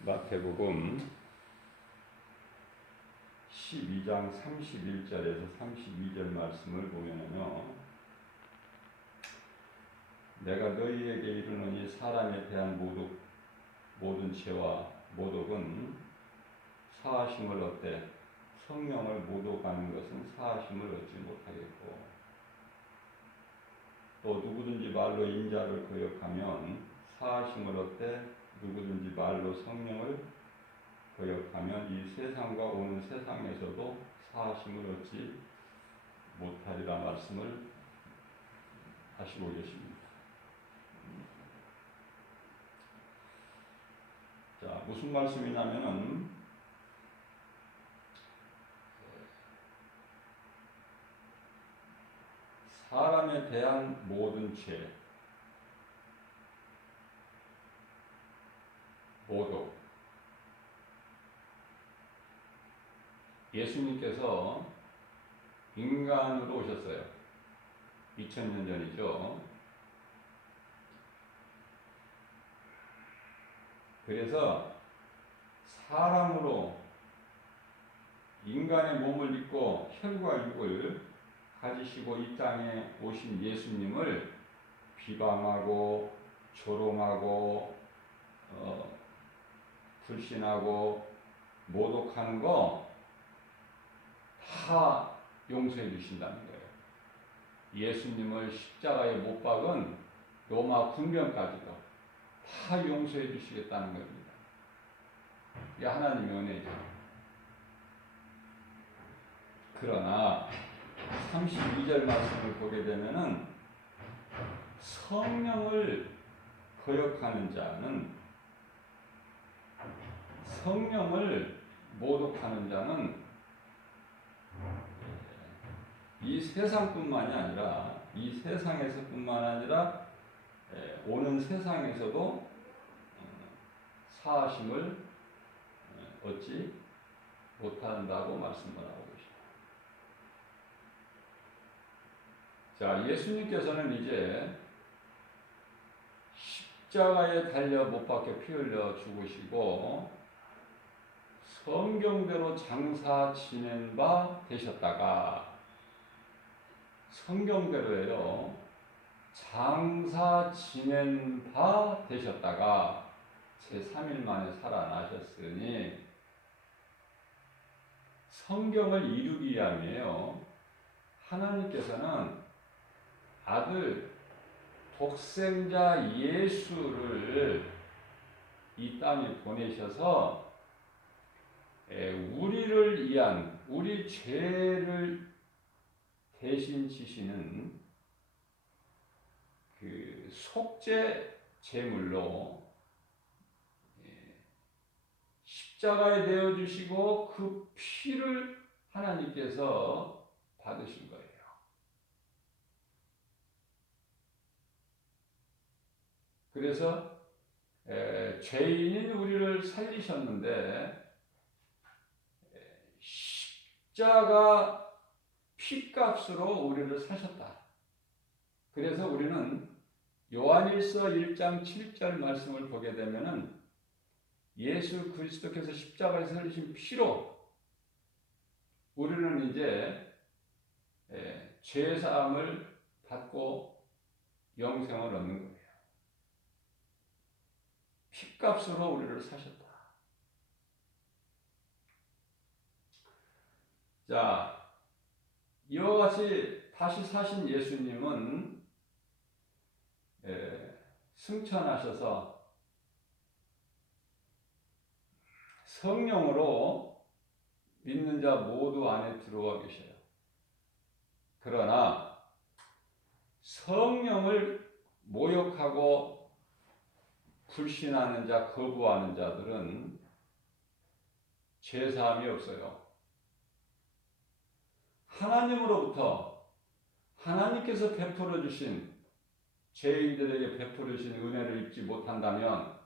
마태복음 12장 31절에서 32절 말씀을 보면요, 내가 너희에게 이르노니 사람에 대한 모든 죄와 모독은 사하심을 얻되 성령을 모독하는 것은 사하심을 얻지 못하겠고, 또 누구든지 말로 인자를 거역하면 사하심을 얻되 누구든지 말로 성령을 거역하면 이 세상과 오는 세상에서도 사하심을 얻지 못하리라 말씀을 하시고 계십니다. 자, 무슨 말씀이냐면은 사람에 대한 모든 죄, 모독, 예수님께서 인간으로 오셨어요. 2000년 전이죠. 그래서 사람으로 인간의 몸을 입고 혈과 육을 가지시고 이 땅에 오신 예수님을 비방하고 조롱하고 불신하고 모독하는 거 다 용서해 주신다는 거예요. 예수님을 십자가에 못 박은 로마 군병까지도 다 용서해 주시겠다는 겁니다. 이게 하나님의 은혜죠. 그러나 32절 말씀을 보게 되면은 성령을 거역하는 자는, 성령을 모독하는 자는 이 세상뿐만이 아니라, 이 세상에서뿐만 아니라 오는 세상에서도 사하심을 얻지 못한다고 말씀을 하고 계십니다. 자, 예수님께서는 이제 십자가에 달려 못 박혀 피 흘려 죽으시고 성경대로 장사 지낸 바 되셨다가, 성경대로예요, 장사 지낸 바 되셨다가 제3일 만에 살아나셨으니 성경을 이루기 위함이에요. 하나님께서는 아들 독생자 예수를 이 땅에 보내셔서 우리를 위한, 우리 죄를 대신 지시는 그 속죄 제물로 십자가에 내어 주시고 그 피를 하나님께서 받으신 거예요. 그래서 죄인인 우리를 살리셨는데 십자가 피값으로 우리를 사셨다. 그래서 우리는 요한일서 1장 7절 말씀을 보게 되면은 예수 그리스도께서 십자가에서 흘리신 피로 우리는 이제 죄사함을 받고 영생을 얻는 거예요. 피값으로 우리를 사셨다. 자, 이와 같이 다시 사신 예수님은 승천하셔서 성령으로 믿는 자 모두 안에 들어와 계셔요. 그러나 성령을 모욕하고 불신하는 자, 거부하는 자들은 죄사함이 없어요. 하나님으로부터 하나님께서 베풀어 주신, 죄인들에게 베풀어 주신 은혜를 입지 못한다면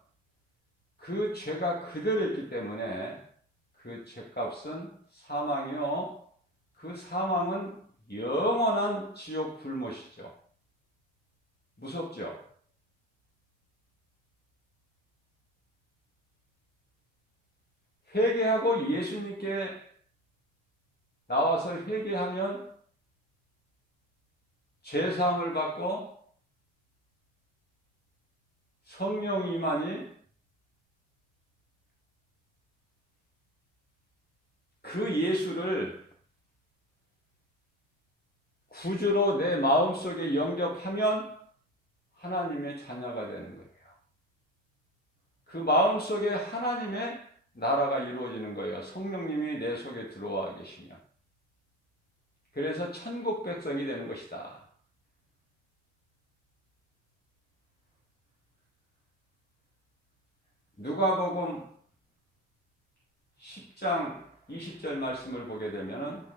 그 죄가 그대로 있기 때문에 그 죄값은 사망이요, 그 사망은 영원한 지옥 불못이죠. 무섭죠? 회개하고 예수님께 나와서 회개하면 죄사함을 받고 성령 임하니 그 예수를 구주로 내 마음속에 영접하면 하나님의 자녀가 되는 거예요. 그 마음속에 하나님의 나라가 이루어지는 거예요. 성령님이 내 속에 들어와 계시면. 그래서 천국 백성이 되는 것이다. 누가복음 10장 20절 말씀을 보게 되면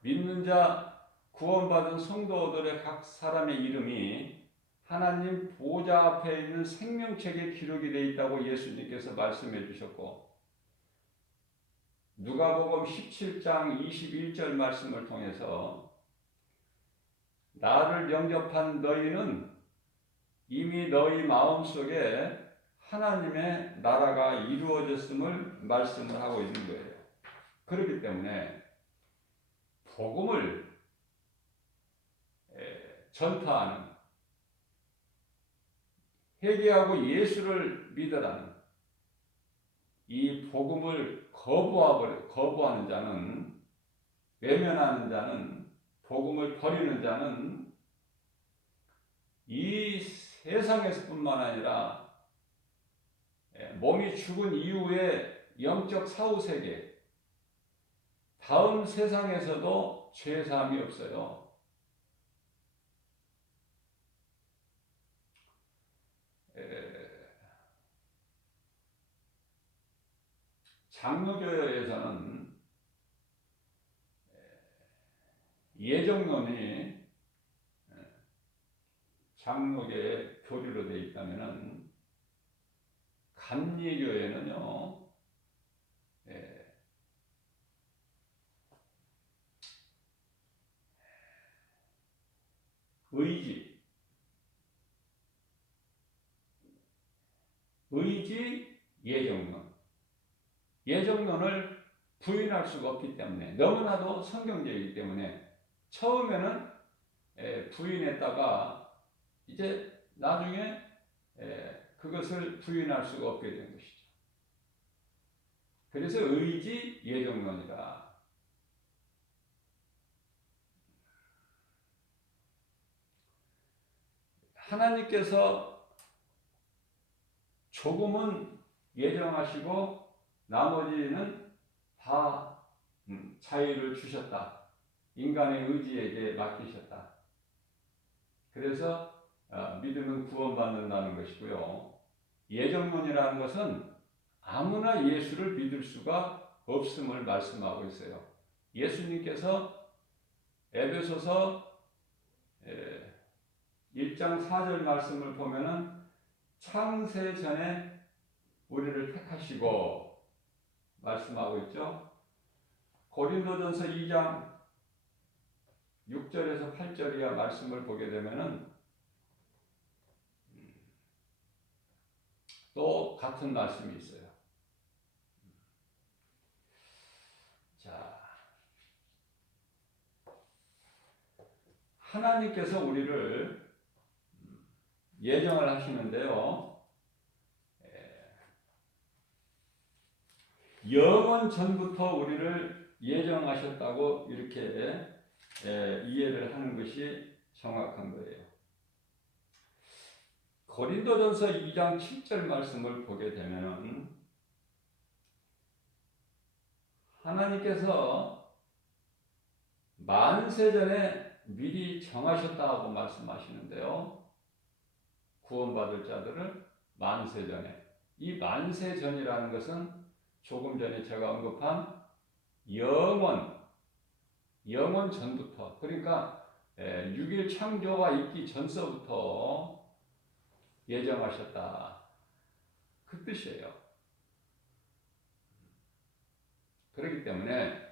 믿는 자 구원받은 성도들의 각 사람의 이름이 하나님 보좌 앞에 있는 생명책에 기록이 되어 있다고 예수님께서 말씀해 주셨고, 누가복음 17장 21절 말씀을 통해서 나를 영접한 너희는 이미 너희 마음속에 하나님의 나라가 이루어졌음을 말씀을 하고 있는 거예요. 그렇기 때문에 복음을 전파하는, 회개하고 예수를 믿으라는 이 복음을 거부하는 자는, 외면하는 자는, 복음을 버리는 자는 이 세상에서뿐만 아니라 몸이 죽은 이후에 영적 사후세계, 다음 세상에서도 죄사함이 없어요. 장로교회에서는 예정론이 장로교의 교리로 되어 있다면은 감리교회는요, 의지 예정론, 예정론을 부인할 수가 없기 때문에, 너무나도 성경적이기 때문에 처음에는 부인했다가 이제 나중에 그것을 부인할 수가 없게 된 것이죠. 그래서 의지 예정론이다. 하나님께서 조금은 예정하시고 나머지는 다 자유를 주셨다. 인간의 의지에게 맡기셨다. 그래서 믿음은 구원받는다는 것이고요. 예정론이라는 것은 아무나 예수를 믿을 수가 없음을 말씀하고 있어요. 예수님께서 에베소서 1장 4절 말씀을 보면은 창세 전에 우리를 택하시고 말씀하고 있죠. 고린도전서 2장 6절에서 8절이야 말씀을 보게 되면은 또 같은 말씀이 있어요. 자, 하나님께서 우리를 예정을 하시는데요. 영원 전부터 우리를 예정하셨다고 이렇게 이해를 하는 것이 정확한 거예요. 고린도전서 2장 7절 말씀을 보게 되면은 하나님께서 만세전에 미리 정하셨다고 말씀하시는데요. 구원받을 자들을 만세전에, 이 만세전이라는 것은 조금 전에 제가 언급한 영원 전부터, 그러니까 6일 창조가 있기 전서부터 예정하셨다. 그 뜻이에요. 그렇기 때문에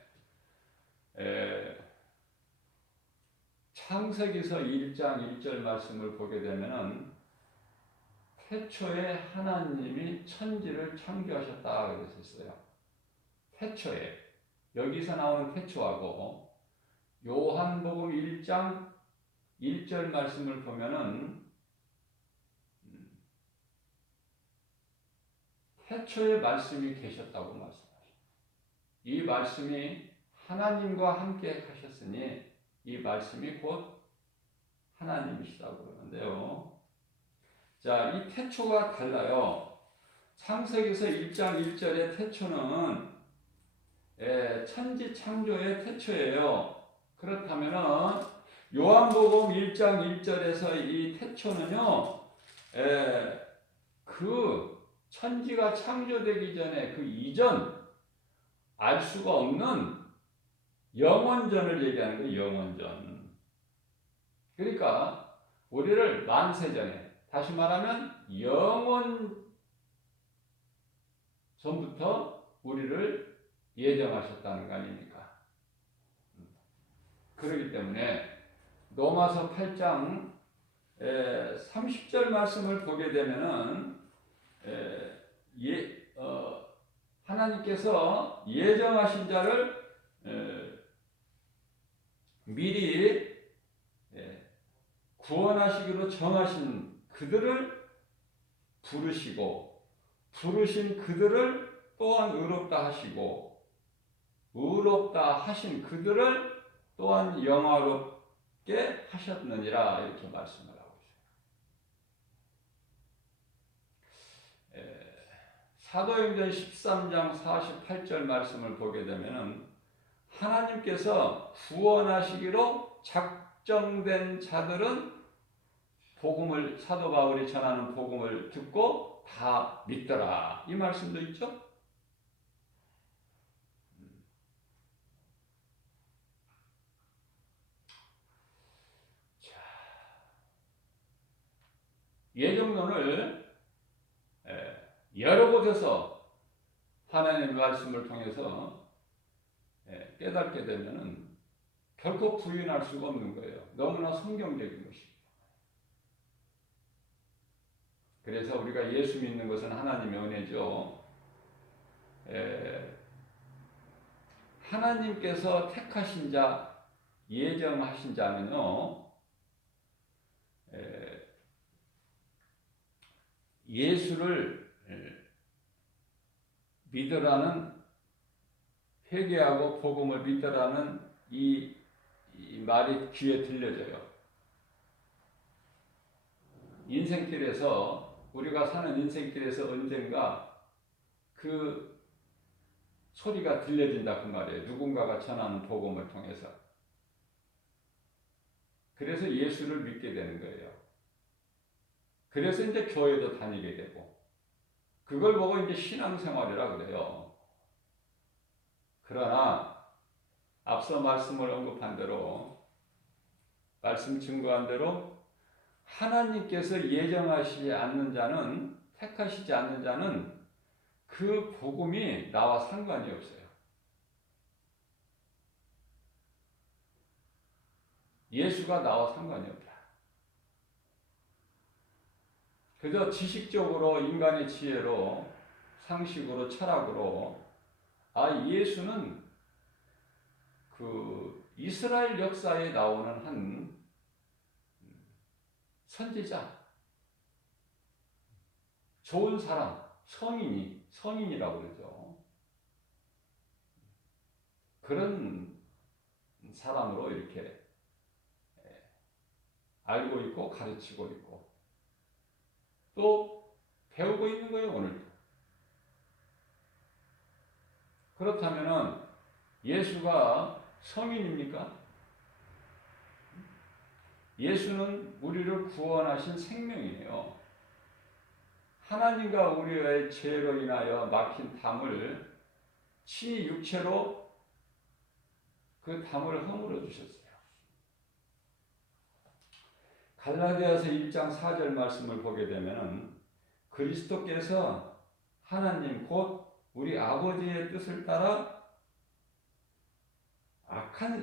창세기서 1장 1절 말씀을 보게 되면은 태초에 하나님이 천지를 창조하셨다 그랬었어요. 태초에. 여기서 나오는 태초하고 요한복음 1장 1절 말씀을 보면은 태초에 말씀이 계셨다고 말씀하십니다. 이 말씀이 하나님과 함께 하셨으니 이 말씀이 곧 하나님이시다고 그러는데요. 자, 이 태초가 달라요. 창세기서 1장 1절의 태초는 천지 창조의 태초예요. 그렇다면은 요한복음 1장 1절에서 이 태초는요, 그 천지가 창조되기 전에 그 이전 알 수가 없는 영원전을 얘기하는 거예요. 영원전. 그러니까 우리를 만세전에, 다시 말하면 영원 전부터 우리를 예정하셨다는 거 아닙니까? 그렇기 때문에 로마서 8장 30절 말씀을 보게 되면은 하나님께서 예정하신 자를 미리 구원하시기로 정하신 그들을 부르시고 부르신 그들을 또한 의롭다 하시고 의롭다 하신 그들을 또한 영화롭게 하셨느니라 이렇게 말씀을 하고 있어요. 사도행전 13장 48절 말씀을 보게 되면은 하나님께서 구원하시기로 작정된 자들은 복음을 사도 바울이 전하는 복음을 듣고 다 믿더라. 이 말씀도 있죠? 자, 예정론을 여러 곳에서 하나님의 말씀을 통해서 깨닫게 되면은 결코 부인할 수가 없는 거예요. 너무나 성경적인 것이죠. 그래서 우리가 예수 믿는 것은 하나님의 은혜죠. 하나님께서 택하신 자, 예정하신 자는요, 예수를 믿으라는, 회개하고 복음을 믿으라는 이 말이 귀에 들려져요. 인생길에서, 우리가 사는 인생길에서 언젠가 그 소리가 들려진다 그 말이에요. 누군가가 전하는 복음을 통해서. 그래서 예수를 믿게 되는 거예요. 그래서 이제 교회도 다니게 되고, 그걸 보고 이제 신앙생활이라 그래요. 그러나 앞서 말씀을 언급한 대로, 말씀 증거한 대로 하나님께서 예정하시지 않는 자는, 택하시지 않는 자는 그 복음이 나와 상관이 없어요. 예수가 나와 상관이 없다. 그저 지식적으로, 인간의 지혜로, 상식으로, 철학으로 예수는 그 이스라엘 역사에 나오는 한 선지자, 좋은 사람, 성인이라고 그러죠. 그런 사람으로 이렇게 알고 있고 가르치고 있고 또 배우고 있는 거예요, 오늘도. 그렇다면은 예수가 성인입니까? 예수는 우리를 구원하신 생명이에요. 하나님과 우리의 죄로 인하여 막힌 담을 치 육체로 그 담을 허물어 주셨어요. 갈라디아서 1장 4절 말씀을 보게 되면 그리스도께서 하나님 곧 우리 아버지의 뜻을 따라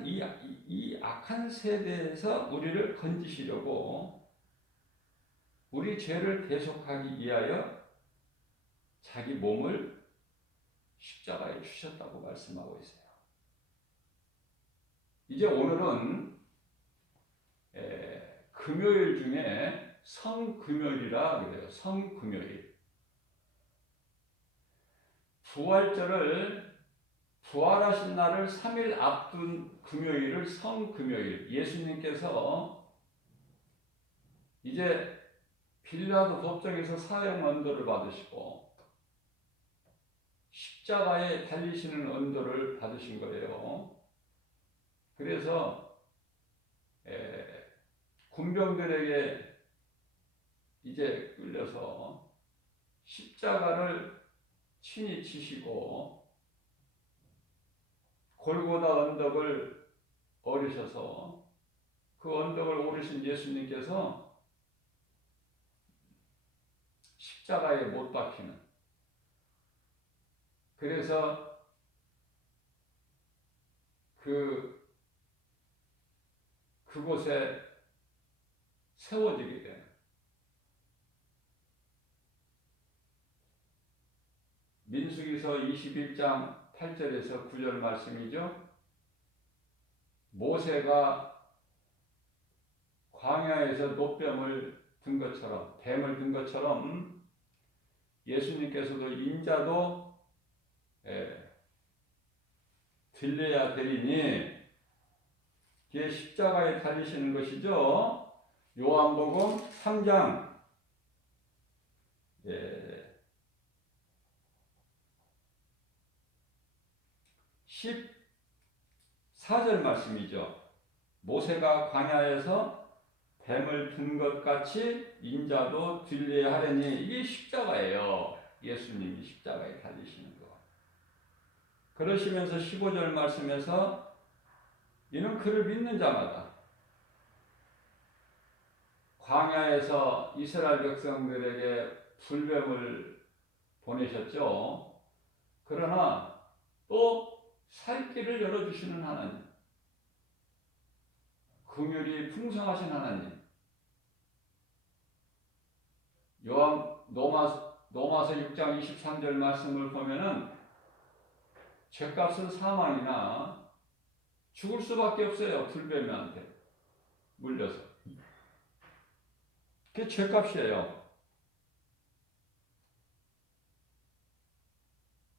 이 악한 세대에서 우리를 건지시려고 우리 죄를 대속하기 위하여 자기 몸을 십자가에 주셨다고 말씀하고 있어요. 이제 오늘은 금요일 중에 성금요일이라 그래요. 성금요일. 부활절을 부활하신 날을 3일 앞둔 금요일을 성금요일. 예수님께서 이제 빌라도 법정에서 사형 언도를 받으시고 십자가에 달리시는 언도를 받으신 거예요. 그래서 군병들에게 이제 끌려서 십자가를 친히 지시고 골고다 언덕을 오르셔서 그 언덕을 오르신 예수님께서 십자가에 못 박히는, 그래서 그곳에 세워지게 되는, 민수기서 21장 8절에서 9절 말씀이죠. 모세가 광야에서 노뱀을 든 것처럼, 뱀을 든 것처럼 예수님께서도 인자도 들려야 되리니, 이게 십자가에 달리시는 것이죠. 요한복음 3장 14절 말씀이죠. 모세가 광야에서 뱀을 든 것 같이 인자도 들려야 하려니, 이게 십자가예요. 예수님이 십자가에 달리시는 거. 그러시면서 15절 말씀에서 이는 그를 믿는 자마다, 광야에서 이스라엘 백성들에게 불뱀을 보내셨죠. 그러나 또 살 길을 열어주시는 하나님, 긍휼이 풍성하신 하나님. 로마서 6장 23절 말씀을 보면은 죄값은 사망이나 죽을 수밖에 없어요. 불뱀한테 물려서. 그게 죄값이에요.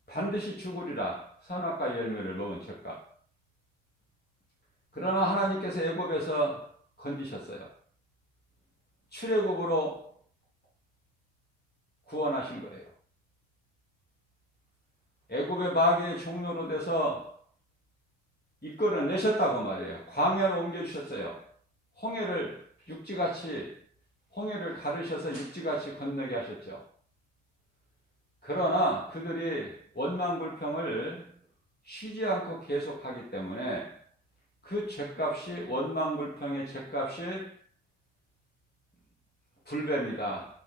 반드시 죽으리라. 선악과 열매를 먹은 죄값. 그러나 하나님께서 애굽에서 건지셨어요. 출애굽으로 구원하신 거예요. 애굽의 마귀의 종로로 돼서 이끌어내셨다고 말이에요. 광야로 옮겨주셨어요. 홍해를 가르셔서 육지같이 건너게 하셨죠. 그러나 그들이 원망불평을 쉬지 않고 계속하기 때문에 그 죄값이, 원망불평의 죄값이 불뱀이다.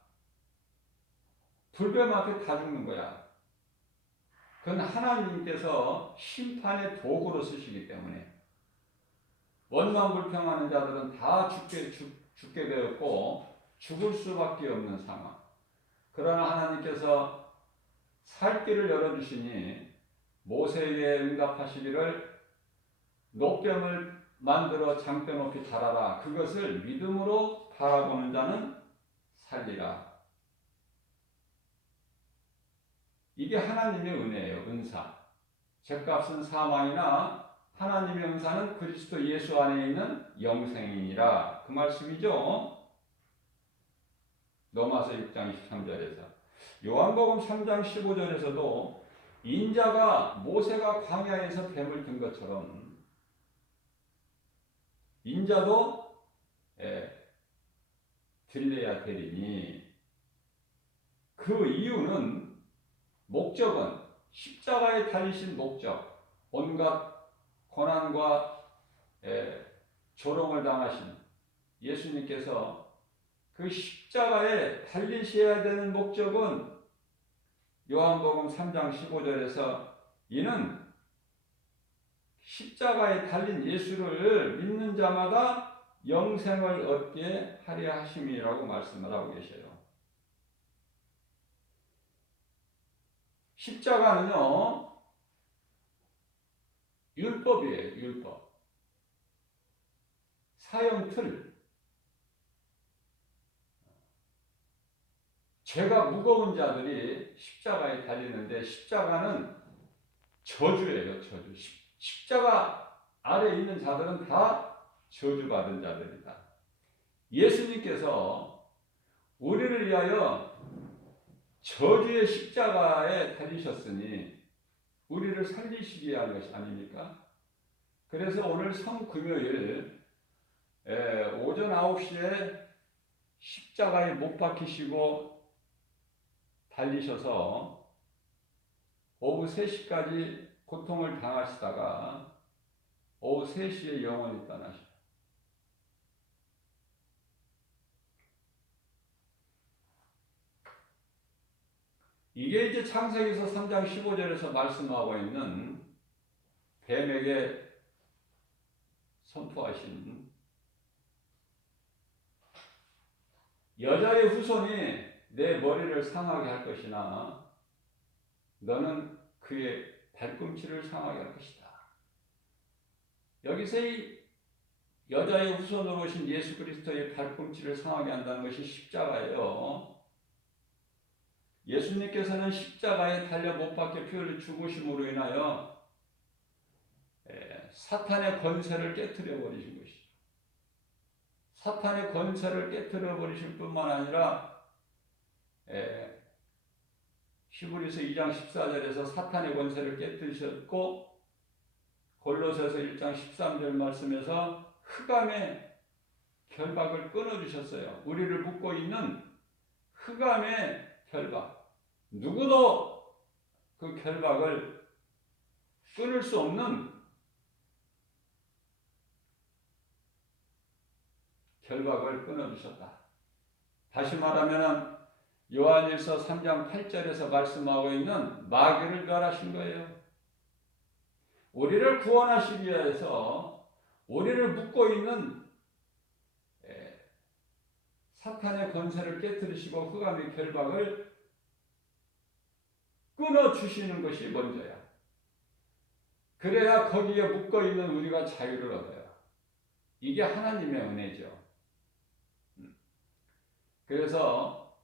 불뱀 앞에 다 죽는 거야. 그건 하나님께서 심판의 도구로 쓰시기 때문에. 원망불평하는 자들은 다 죽게 되었고 죽을 수밖에 없는 상황. 그러나 하나님께서 살 길을 열어주시니 모세에게 응답하시기를 노뱀을 만들어 장대 높이 달아라. 그것을 믿음으로 바라보는 자는 살리라. 이게 하나님의 은혜예요. 은사. 죄값은 사망이나 하나님의 은사는 그리스도 예수 안에 있는 영생이니라. 그 말씀이죠. 로마서 6장 23절에서. 요한복음 3장 15절에서도 인자가 모세가 광야에서 뱀을 든 것처럼 인자도 들려야 되리니, 그 이유는, 목적은 십자가에 달리신 목적, 온갖 고난과 조롱을 당하신 예수님께서 그 십자가에 달리셔야 되는 목적은 요한복음 3장 15절에서 이는 십자가에 달린 예수를 믿는 자마다 영생을 얻게 하려 하심이라고 말씀을 하고 계셔요. 십자가는요, 율법이에요, 율법. 사형틀. 죄가 무거운 자들이 십자가에 달리는데 십자가는 저주예요, 저주. 십자가 아래 있는 자들은 다 저주받은 자들이다. 예수님께서 우리를 위하여 저주의 십자가에 달리셨으니 우리를 살리시기 위한 것이 아닙니까? 그래서 오늘 성금요일 오전 9시에 십자가에 못 박히시고 달리셔서 오후 3시까지 고통을 당하시다가 오후 3시에 영원히 떠나셔요. 이게 이제 창세기서 3장 15절에서 말씀하고 있는 뱀에게 선포하신 여자의 후손이 내 머리를 상하게 할 것이나 너는 그의 발꿈치를 상하게 할 것이다. 여기서 이 여자의 후손으로 오신 예수 그리스도의 발꿈치를 상하게 한다는 것이 십자가예요. 예수님께서는 십자가에 달려 못 박혀 피 흘려 죽으심으로 인하여 사탄의 권세를 깨뜨려 버리신 것이죠. 사탄의 권세를 깨뜨려 버리실 뿐만 아니라 히브리서 2장 14절에서 사탄의 권세를 깨뜨리셨고 골로새서 1장 13절 말씀에서 흑암의 결박을 끊어주셨어요. 우리를 묶고 있는 흑암의 결박. 누구도 그 결박을 끊을 수 없는 결박을 끊어주셨다. 다시 말하면 요한일서 3장 8절에서 말씀하고 있는 마귀를 멸하신 거예요. 우리를 구원하시기 위해서 우리를 묶고 있는 사탄의 권세를 깨뜨리시고 흑암의 결박을 끊어주시는 것이 먼저야. 그래야 거기에 묶어 있는 우리가 자유를 얻어요. 이게 하나님의 은혜죠. 그래서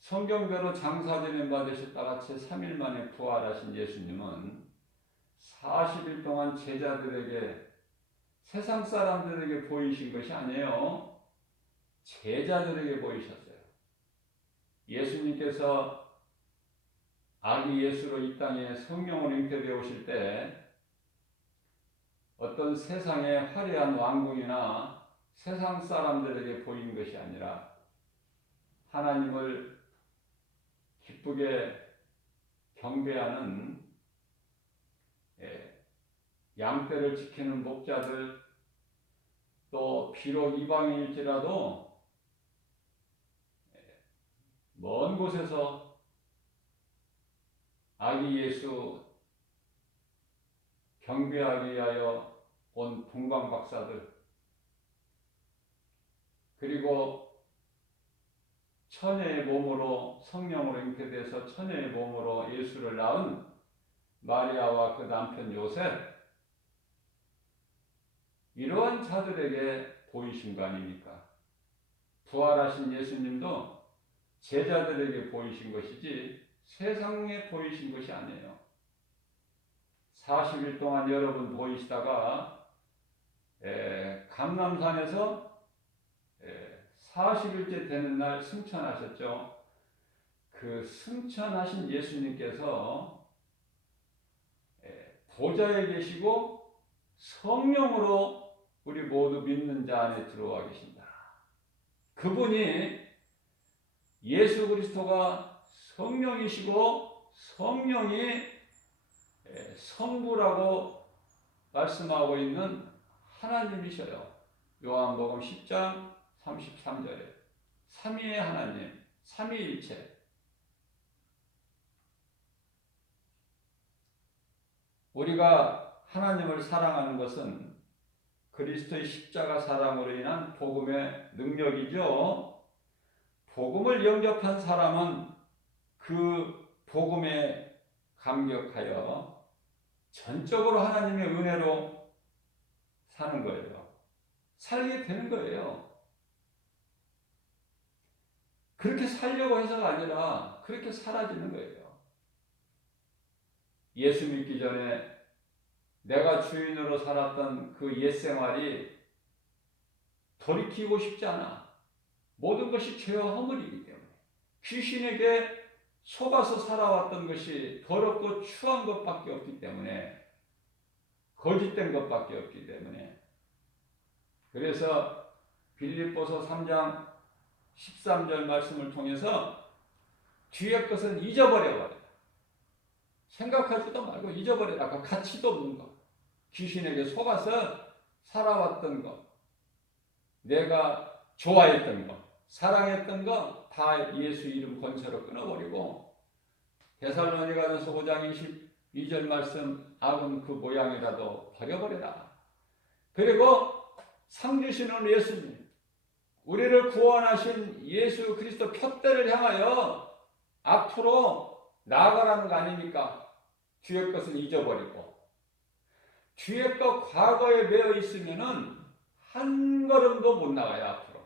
성경대로 장사되는 바 되셨다 같이 3일 만에 부활하신 예수님은 40일 동안 제자들에게 세상 사람들에게 보이신 것이 아니에요. 제자들에게 보이셨어요. 예수님께서 아기 예수로 이 땅에 성령으로 잉태되어 오실 때 어떤 세상의 화려한 왕궁이나 세상 사람들에게 보이는 것이 아니라 하나님을 기쁘게 경배하는 양떼를 지키는 목자들, 또 비록 이방인일지라도 먼 곳에서 아기 예수 경배하기 위하여 온 동방 박사들, 그리고 처녀의 몸으로 성령으로 잉태돼서 처녀의 몸으로 예수를 낳은 마리아와 그 남편 요셉, 이러한 자들에게 보이신 거 아닙니까? 부활하신 예수님도 제자들에게 보이신 것이지 세상에 보이신 것이 아니에요. 40일 동안 여러분 보이시다가 감람산에서 40일째 되는 날 승천하셨죠. 그 승천하신 예수님께서 보좌에 계시고 성령으로 우리 모두 믿는 자 안에 들어와 계신다. 그분이 예수 그리스도가 성령이시고 성령이 성부라고 말씀하고 있는 하나님이셔요. 요한복음 10장 33절에 삼위의 하나님, 삼위일체. 우리가 하나님을 사랑하는 것은 그리스도의 십자가 사랑으로 인한 복음의 능력이죠. 복음을 영접한 사람은 그 복음에 감격하여 전적으로 하나님의 은혜로 사는 거예요. 살게 되는 거예요. 그렇게 살려고 해서가 아니라 그렇게 사라지는 거예요. 예수 믿기 전에 내가 주인으로 살았던 그 옛 생활이 돌이키고 싶지 않아. 모든 것이 죄와 허물이기 때문에. 귀신에게 속아서 살아왔던 것이 더럽고 추한 것밖에 없기 때문에, 거짓된 것밖에 없기 때문에. 그래서 빌립보서 3장 13절 말씀을 통해서 뒤의 것은 잊어버려버려. 생각하지도 말고 잊어버려라. 그 가치도 없는 것. 귀신에게 속아서 살아왔던 것. 내가 좋아했던 것. 사랑했던 것. 다 예수 이름 권세로 끊어버리고 데살로니가전서 5장 22절 말씀 악은 그 모양이라도 버려버려라. 그리고 상 주시는 예수님, 우리를 구원하신 예수 그리스도 표대를 향하여 앞으로 나아가라는 거 아닙니까? 뒤의 것은 잊어버리고 뒤의 것 과거에 매여 있으면은 한 걸음도 못 나가요. 앞으로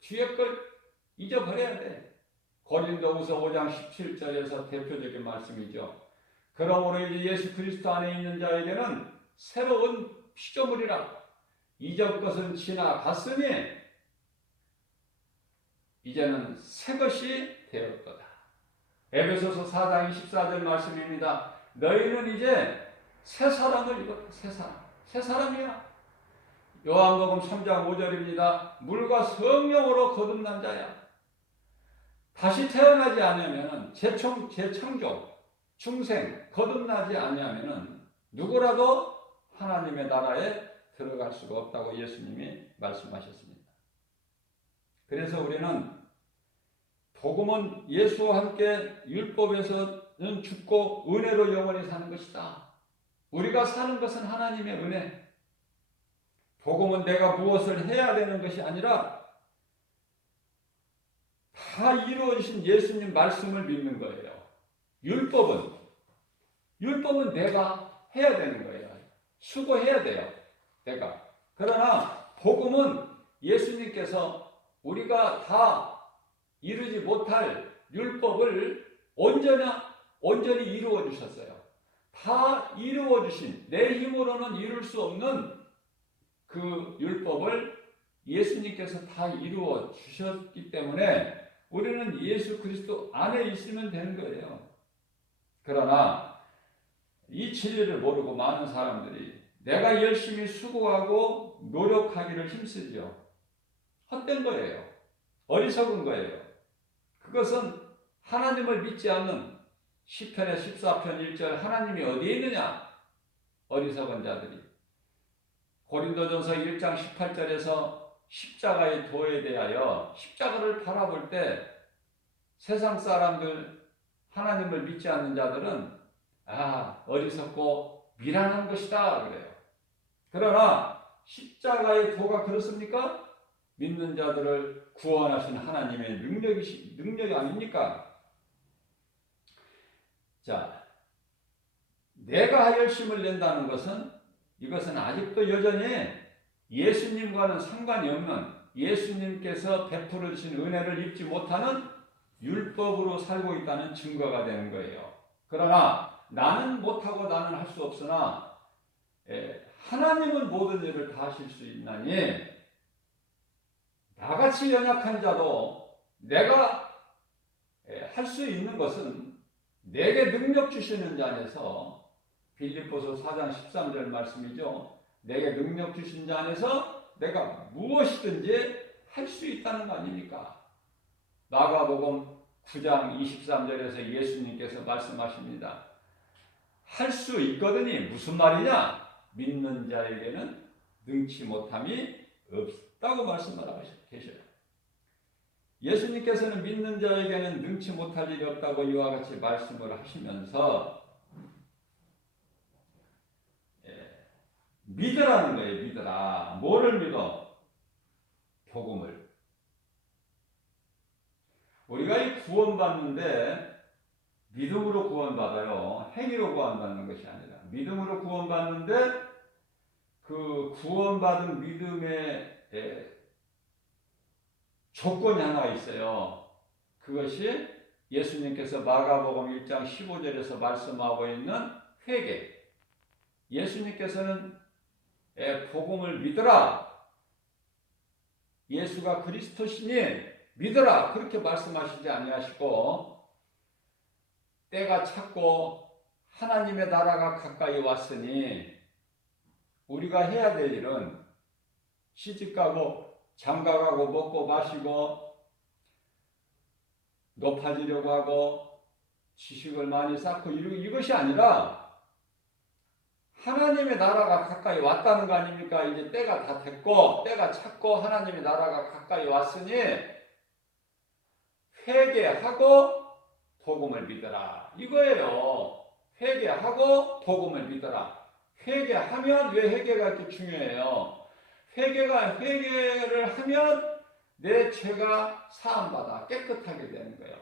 뒤의 걸 잊어버려야 돼. 고린도후서 5장 17절에서 대표적인 말씀이죠. 그러므로 이제 예수 그리스도 안에 있는 자에게는 새로운 피조물이라. 이전 것은 지나갔으니 이제는 새 것이 되었도다. 에베소서 4장 24절 말씀입니다. 너희는 이제 새 사람을 입었다. 새 사람이야. 요한복음 3장 5절입니다. 물과 성령으로 거듭난 자야. 다시 태어나지 않으면 재창조, 중생, 거듭나지 않으면 누구라도 하나님의 나라에 들어갈 수가 없다고 예수님이 말씀하셨습니다. 그래서 우리는 복음은 예수와 함께 율법에서는 죽고 은혜로 영원히 사는 것이다. 우리가 사는 것은 하나님의 은혜. 복음은 내가 무엇을 해야 되는 것이 아니라 다 이루어지신 예수님 말씀을 믿는 거예요. 율법은 내가 해야 되는 거예요. 수고해야 돼요. 내가. 그러나 복음은 예수님께서 우리가 다 이루지 못할 율법을 온전히 이루어 주셨어요. 다 이루어 주신, 내 힘으로는 이룰 수 없는 그 율법을 예수님께서 다 이루어 주셨기 때문에 우리는 예수 그리스도 안에 있으면 되는 거예요. 그러나 이 진리를 모르고 많은 사람들이 내가 열심히 수고하고 노력하기를 힘쓰죠. 헛된 거예요. 어리석은 거예요. 그것은 하나님을 믿지 않는 시편의 14편 1절 하나님이 어디에 있느냐? 어리석은 자들이. 고린도전서 1장 18절에서 십자가의 도에 대하여 십자가를 바라볼 때 세상 사람들, 하나님을 믿지 않는 자들은 어리석고 미련한 것이다 그래요. 그러나 십자가의 도가 그렇습니까? 믿는 자들을 구원하신 하나님의 능력이 아닙니까? 자, 내가 열심을 낸다는 것은 이것은 아직도 여전히 예수님과는 상관이 없는, 예수님께서 베풀어 주신 은혜를 입지 못하는 율법으로 살고 있다는 증거가 되는 거예요. 그러나 나는 못하고 나는 할 수 없으나 하나님은 모든 일을 다 하실 수 있나니 나같이 연약한 자도 내가 할 수 있는 것은 내게 능력 주시는 자 안에서, 빌립보서 4장 13절 말씀이죠. 내게 능력 주신 자 안에서 내가 무엇이든지 할 수 있다는 거 아닙니까? 마가복음 9장 23절에서 예수님께서 말씀하십니다. 할 수 있거든이 무슨 말이냐? 믿는 자에게는 능치 못함이 없다고 말씀하고 계셔요. 예수님께서는 믿는 자에게는 능치 못할 일이 없다고 이와 같이 말씀을 하시면서 믿으라는 거예요. 믿으라. 뭐를 믿어? 복음을. 우리가 이 구원받는데 믿음으로 구원받아요. 행위로 구원받는 것이 아니라 믿음으로 구원받는데 그 구원받은 믿음의 조건이 하나 있어요. 그것이 예수님께서 마가복음 1장 15절에서 말씀하고 있는 회개. 예수님께서는 복음을 믿으라. 예수가 그리스도시니 믿으라. 그렇게 말씀하시지 아니하시고 때가 찼고 하나님의 나라가 가까이 왔으니 우리가 해야 될 일은 시집가고 장가가고 먹고 마시고 높아지려고 하고 지식을 많이 쌓고 이것이 아니라 하나님의 나라가 가까이 왔다는 거 아닙니까? 이제 때가 다 됐고 때가 찼고 하나님의 나라가 가까이 왔으니 회개하고 복음을 믿어라. 이거예요. 회개하고 복음을 믿어라. 회개하면 왜 회개가 이렇게 중요해요? 회개를 하면 내 죄가 사함받아 깨끗하게 되는 거예요.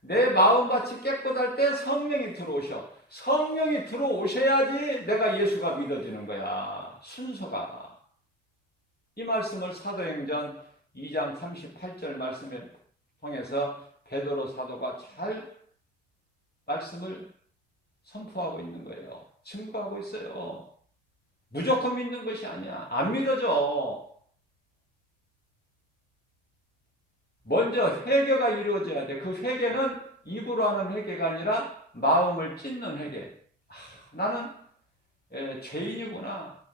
내 마음밭이 깨끗할 때 성령이 들어오셔. 성령이 들어오셔야지 내가 예수가 믿어지는 거야. 순서가. 이 말씀을 사도행전 2장 38절 말씀을 통해서 베드로 사도가 잘 말씀을 선포하고 있는 거예요. 증거하고 있어요. 무조건 믿는 것이 아니야. 안 믿어져. 먼저 회개가 이루어져야 돼. 그 회개는 입으로 하는 회개가 아니라 마음을 찢는 회개. 나는 죄인이구나.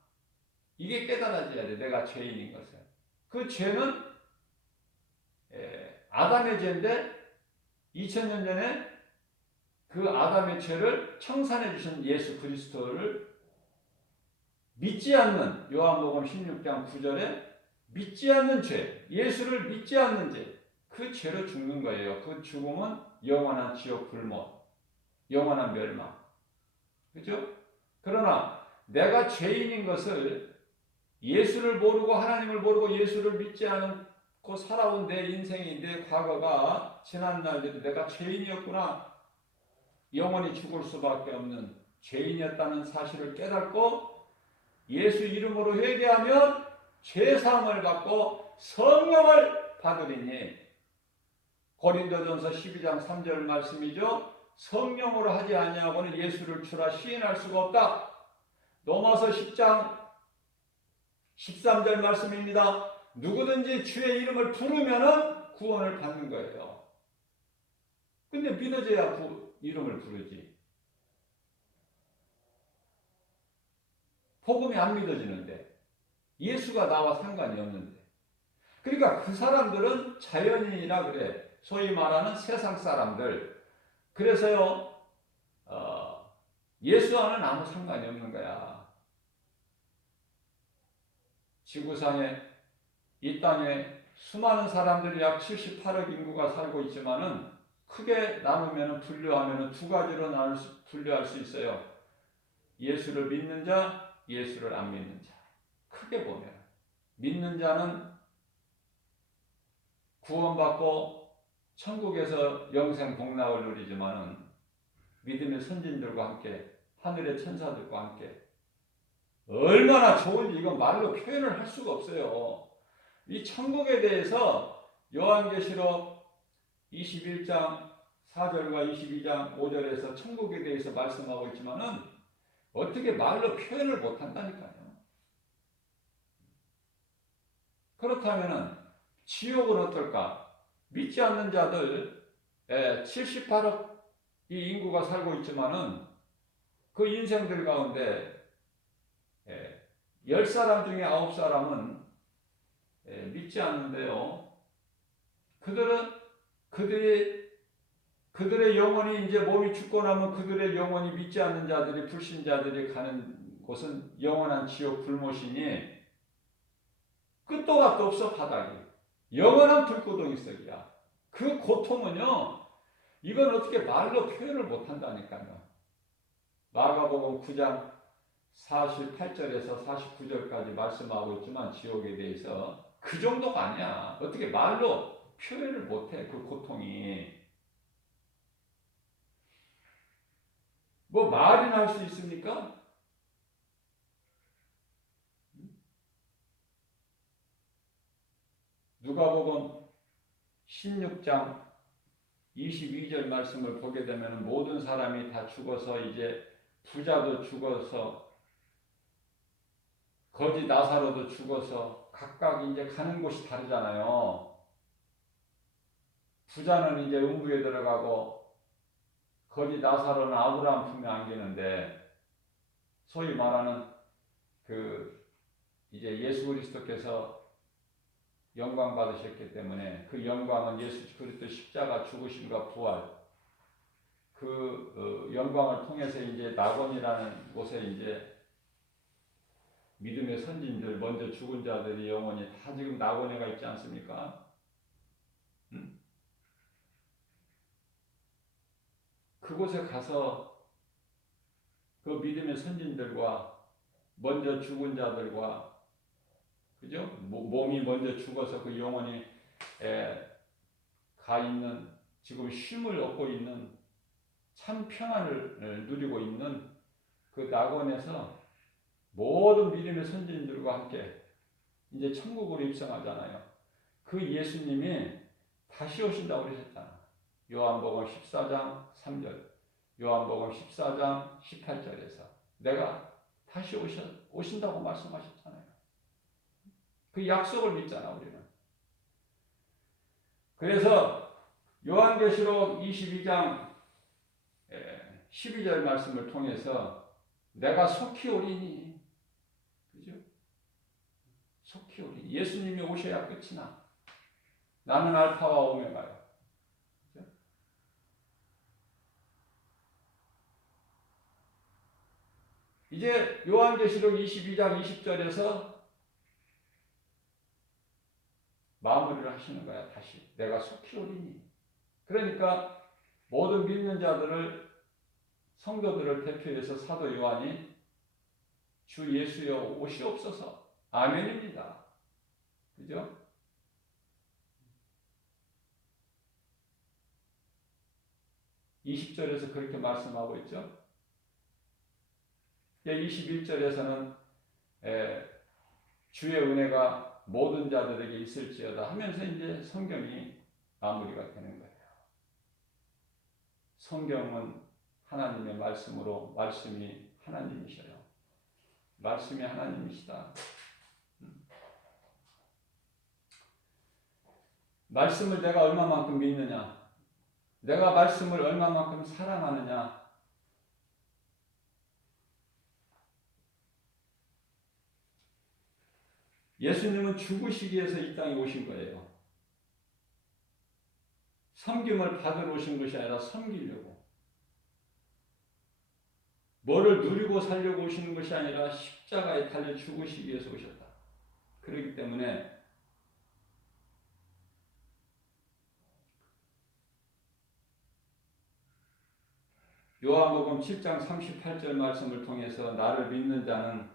이게 깨달아져야 돼. 내가 죄인인 것을. 그 죄는 아담의 죄인데 2000년 전에 그 아담의 죄를 청산해 주신 예수 그리스도를 믿지 않는 요한복음 16장 9절에 믿지 않는 죄, 예수를 믿지 않는 죄, 그 죄로 죽는 거예요. 그 죽음은 영원한 지옥 불못, 영원한 멸망. 그죠? 그러나 내가 죄인인 것을 예수를 모르고 하나님을 모르고 예수를 믿지 않고 살아온 내 인생이 내 과거가 지난 날들이 내가 죄인이었구나. 영원히 죽을 수밖에 없는 죄인이었다는 사실을 깨닫고 예수 이름으로 회개하면 죄사함을 받고 성령을 받으리니 고린도전서 12장 3절 말씀이죠. 성령으로 하지 아니하고는 예수를 주라 시인할 수가 없다. 로마서 10장 13절 말씀입니다. 누구든지 주의 이름을 부르면은 구원을 받는 거예요. 근데 믿어져야 이름을 부르지. 복음이 안 믿어지는데 예수가 나와 상관이 없는데 그러니까 그 사람들은 자연인이라 그래. 소위 말하는 세상 사람들. 그래서요 예수와는 아무 상관이 없는 거야. 지구상에 이 땅에 수많은 사람들이 약 78억 인구가 살고 있지만은 크게 나누면 분류하면 두 가지로 분류할 수 있어요. 예수를 믿는 자, 예수를 안 믿는 자. 크게 보면 믿는 자는 구원받고 천국에서 영생 복락을 누리지만은 믿음의 선진들과 함께 하늘의 천사들과 함께 얼마나 좋은지 이건 말로 표현을 할 수가 없어요. 이 천국에 대해서 요한계시록 21장 4절과 22장 5절에서 천국에 대해서 말씀하고 있지만은 어떻게 말로 표현을 못한다니까요. 그렇다면은 지옥은 어떨까? 믿지 않는 자들 78억 이 인구가 살고 있지만은 그 인생들 가운데 10사람 중에 9사람은 믿지 않는데요. 그들의 영혼이 이제 몸이 죽고 나면 그들의 영혼이 믿지 않는 자들이 불신자들이 가는 곳은 영원한 지옥 불못이니 끝도 갓도 없어 바닥이. 영원한 불구덩이 속이야. 그 고통은요. 이건 어떻게 말로 표현을 못한다니까요. 마가복음 9장 48절에서 49절까지 말씀하고 있지만 지옥에 대해서 그 정도가 아니야. 어떻게 말로 표현을 못해. 그 고통이. 뭐 말이나 할 수 있습니까? 누가복음 16장 22절 말씀을 보게 되면 모든 사람이 다 죽어서 이제 부자도 죽어서 거지 나사로도 죽어서 각각 이제 가는 곳이 다르잖아요. 부자는 이제 음부에 들어가고 거지 나사로는 아브라함 품에 안기는데 소위 말하는 그 이제 예수 그리스도께서 영광 받으셨기 때문에 그 영광은 예수 그리스도 십자가 죽으심과 부활 그 영광을 통해서 이제 낙원이라는 곳에 이제 믿음의 선진들 먼저 죽은 자들이 영원히 다 지금 낙원에 가 있지 않습니까? 그곳에 가서 그 믿음의 선진들과 먼저 죽은 자들과 그죠? 몸이 먼저 죽어서 그 영혼이 가 있는 지금 쉼을 얻고 있는 참 평안을 누리고 있는 그 낙원에서 모든 믿음의 선진들과 함께 이제 천국으로 입성하잖아요. 그 예수님이 다시 오신다고 그러셨잖아. 요한복음 14장 3절, 요한복음 14장 18절에서 내가 다시 오신다고 말씀하셨잖아요. 그 약속을 믿잖아 우리는. 그래서 요한계시록 22장 12절 말씀을 통해서 내가 속히 오리니, 그죠? 속히 오리니. 예수님이 오셔야 끝이 나. 나는 알파와 오메가요. 그죠? 이제 요한계시록 22장 20절에서 마무리를 하시는 거야. 다시 내가 속히 오리니. 그러니까 모든 믿는 자들을 성도들을 대표해서 사도 요한이 주 예수여 오시옵소서 아멘입니다. 그죠? (20절에서) 그렇게 말씀하고 있죠. 21절에서는 주의 은혜가 모든 자들에게 있을지어다 하면서 이제 성경이 마무리가 되는 거예요. 성경은 하나님의 말씀으로 말씀이 하나님이셔요. 말씀이 하나님이시다. 말씀을 내가 얼마만큼 믿느냐, 내가 말씀을 얼마만큼 사랑하느냐, 예수님은 죽으시기 위해서 이 땅에 오신 거예요. 섬김을 받으러 오신 것이 아니라 섬기려고. 뭐를 누리고 살려고 오시는 것이 아니라 십자가에 달려 죽으시기 위해서 오셨다. 그렇기 때문에 요한복음 7장 38절 말씀을 통해서 나를 믿는 자는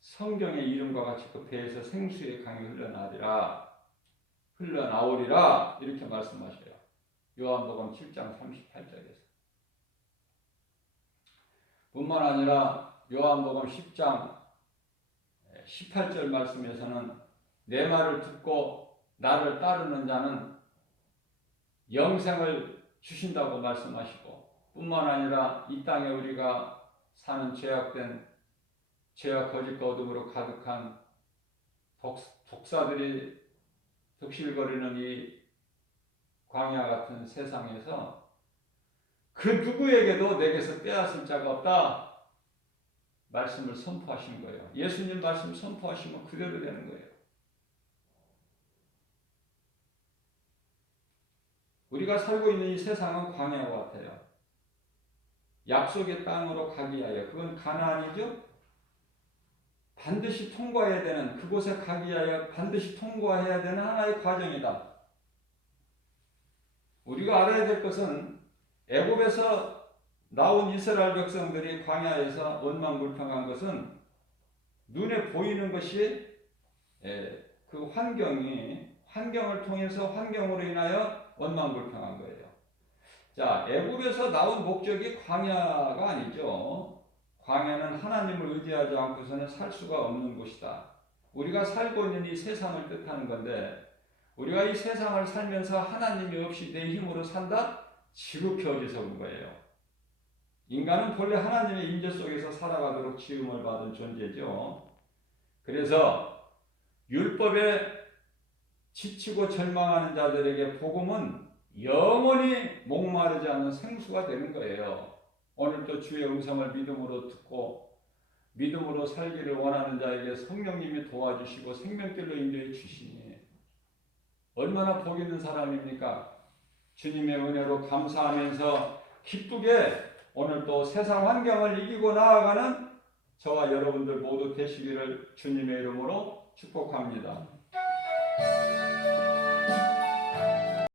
성경의 이름과 같이 그 배에서 생수의 강이 흘러나오리라 이렇게 말씀하셔요. 요한복음 7장 38절에서. 뿐만 아니라 요한복음 10장 18절 말씀에서는 내 말을 듣고 나를 따르는 자는 영생을 주신다고 말씀하시고, 뿐만 아니라 이 땅에 우리가 사는 죄와 거짓과 어둠으로 가득한 독사들이 득실거리는 이 광야 같은 세상에서 그 누구에게도 내게서 빼앗을 자가 없다 말씀을 선포하시는 거예요. 예수님 말씀 선포하시면 그대로 되는 거예요. 우리가 살고 있는 이 세상은 광야와 같아요. 약속의 땅으로 가기 위하여, 그건 가나안이죠. 반드시 통과해야 되는, 그곳에 가기 위하여 반드시 통과해야 되는 하나의 과정이다. 우리가 알아야 될 것은 애굽에서 나온 이스라엘 백성들이 광야에서 원망불평한 것은 눈에 보이는 것이 그 환경을 통해서 환경으로 인하여 원망불평한 거예요. 자, 애굽에서 나온 목적이 광야가 아니죠. 광야는 하나님을 의지하지 않고서는 살 수가 없는 곳이다. 우리가 살고 있는 이 세상을 뜻하는 건데, 우리가 이 세상을 살면서 하나님이 없이 내 힘으로 산다? 지극히 어리석은 거예요. 인간은 본래 하나님의 임재 속에서 살아가도록 지음을 받은 존재죠. 그래서 율법에 지치고 절망하는 자들에게 복음은 영원히 목마르지 않는 생수가 되는 거예요. 오늘도 주의 음성을 믿음으로 듣고 믿음으로 살기를 원하는 자에게 성령님이 도와주시고 생명길로 인도해 주시니 얼마나 복 있는 사람입니까? 주님의 은혜로 감사하면서 기쁘게 오늘 또 세상 환경을 이기고 나아가는 저와 여러분들 모두 되시기를 주님의 이름으로 축복합니다.